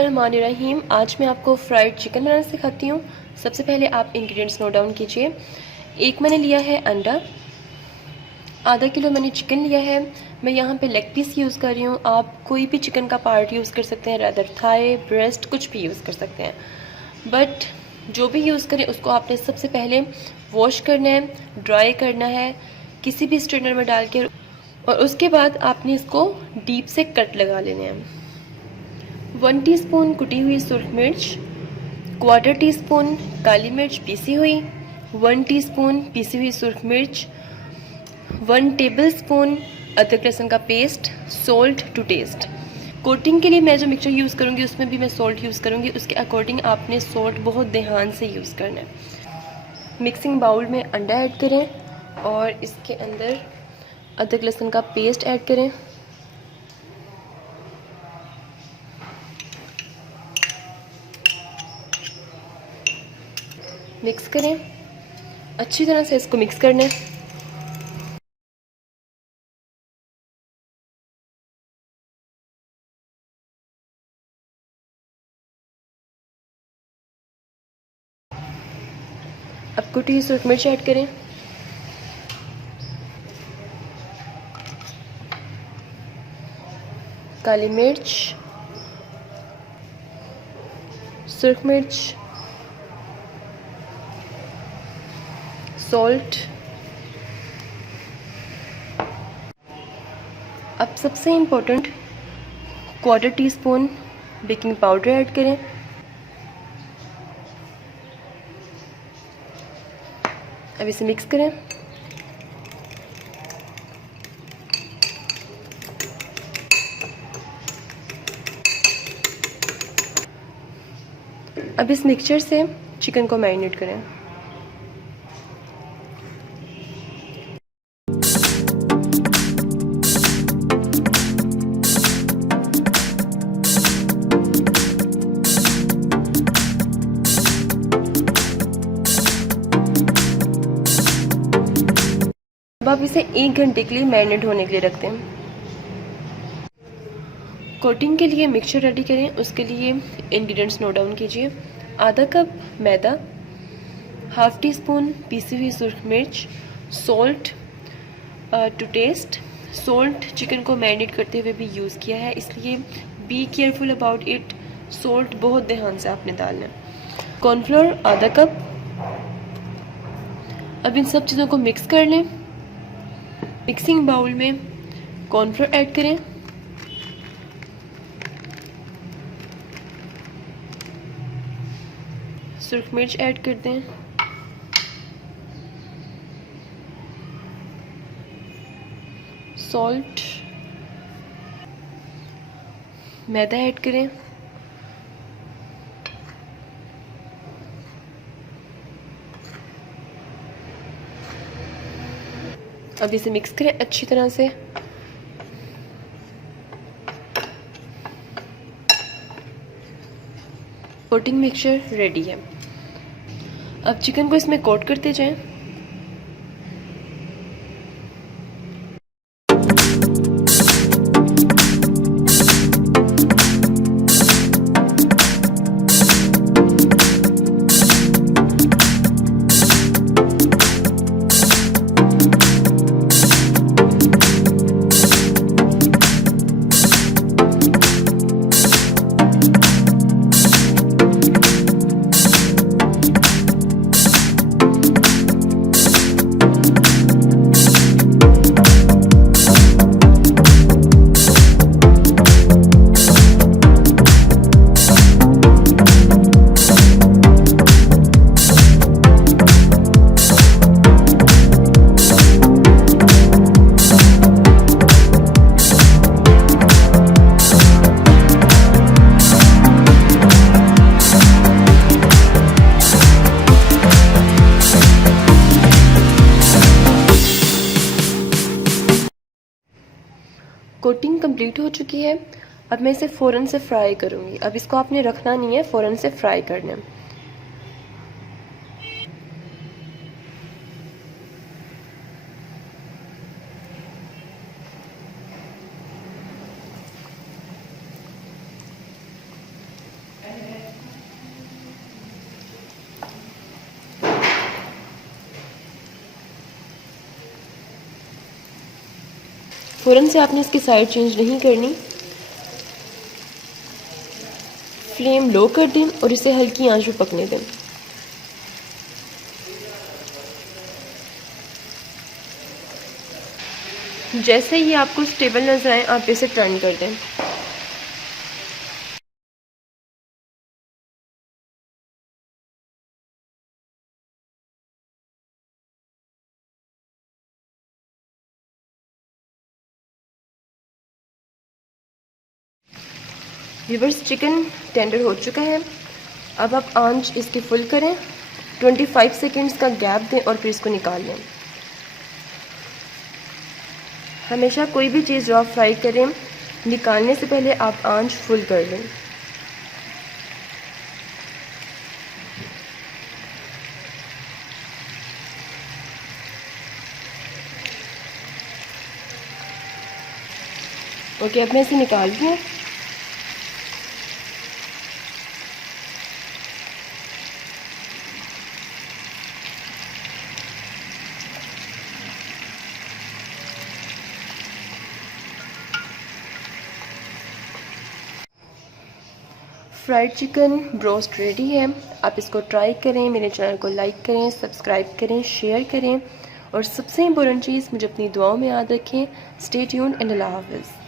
बिस्मिल्लाहिर्रहमानिर्रहीम। आज मैं आपको फ्राइड चिकन बनाना सिखाती हूँ। सबसे पहले आप इंग्रेडिएंट्स नोट डाउन कीजिए। एक मैंने लिया है अंडा, आधा किलो मैंने चिकन लिया है। मैं यहाँ पे लेग पीस यूज़ कर रही हूँ। आप कोई भी चिकन का पार्ट यूज़ कर सकते हैं, रैदर थाई, ब्रेस्ट, कुछ भी यूज़ कर सकते हैं। बट जो भी यूज़ करें उसको आपने सबसे पहले वॉश करना है, ड्राई करना है किसी भी स्ट्रेनर में डाल के, और उसके बाद आपने इसको डीप से कट लगा लेने हैं। 1 टीस्पून कुटी हुई सुरख मिर्च, 1/4 टीस्पून काली मिर्च पीसी हुई, 1 टीस्पून पीसी हुई सुरख मिर्च, 1 टेबलस्पून अदरक लहसुन का paste, salt to taste. Coating के लिए मैं जो मिक्सचर यूज़ करूँगी उसमें भी मैं सॉल्ट यूज़ करूँगी, उसके अकॉर्डिंग आपने सॉल्ट बहुत ध्यान से यूज़ करना है। मिक्सिंग बाउल में अंडा ऐड करें और इसके अंदर अदरक लहसुन का पेस्ट ऐड करें। मिक्स करें, अच्छी तरह से इसको मिक्स करना है। अब कुटी हुई सुरख मिर्च ऐड करें, काली मिर्च, सुरख मिर्च, सॉल्ट। अब सबसे important 1/4 teaspoon baking powder add करें। अब इसे मिक्स करें। अब इस मिक्सचर से चिकन को मैरिनेट करें। अब आप इसे 1 घंटे के लिए मैरिनेट होने के लिए रखते हैं। कोटिंग के लिए मिक्सचर रेडी करें, उसके लिए इंग्रेडिएंट्स नोट डाउन कीजिए। आधा कप मैदा, 1/2 टीस्पून पीसी हुई सुरख मिर्च, salt to taste. Salt chicken को मैरिनेट करते हुए भी यूज़ किया है, इसलिए be careful about it. Salt बहुत ध्यान से आपने डालना है। कॉर्नफ्लोर आधा कप। अब इन सब चीज़ों को मिक्स कर लें। मिक्सिंग बाउल में कॉर्नफ्लोर ऐड करें, सुरख मिर्च ऐड कर दें, सॉल्ट, मैदा ऐड करें, अब इसे मिक्स करें अच्छी तरह से। कोटिंग मिक्सचर रेडी है। अब चिकन को इसमें कोट करते जाएं। कोटिंग कंप्लीट हो चुकी है। अब मैं इसे फ़ौरन से फ्राई करूँगी। अब इसको आपने रखना नहीं है, फ़ौरन से फ्राई करना है। फ़ौरन से आपने इसकी साइड चेंज नहीं करनी, फ्लेम लो कर दें और इसे हल्की आंच पर पकने दें। जैसे ही आपको स्टेबल नज़र आए आप इसे टर्न कर दें। व्यूअर्स, चिकन टेंडर हो चुका है। अब आप आंच इसकी फुल करें, 25 सेकेंड्स का गैप दें और फिर इसको निकाल लें। हमेशा कोई भी चीज़ रॉ फ्राई करें, निकालने से पहले आप आंच फुल कर लें। ओके, अब मैं इसे निकाल दूँ। फ्राइड चिकन ब्रोस्ट रेडी है। आप इसको ट्राई करें, मेरे चैनल को लाइक करें, सब्सक्राइब करें, शेयर करें और सबसे इम्पोर्टेंट चीज़, मुझे अपनी दुआओं में याद रखें। स्टे ट्यून्ड एंड अल्लाह हाफ़िज़।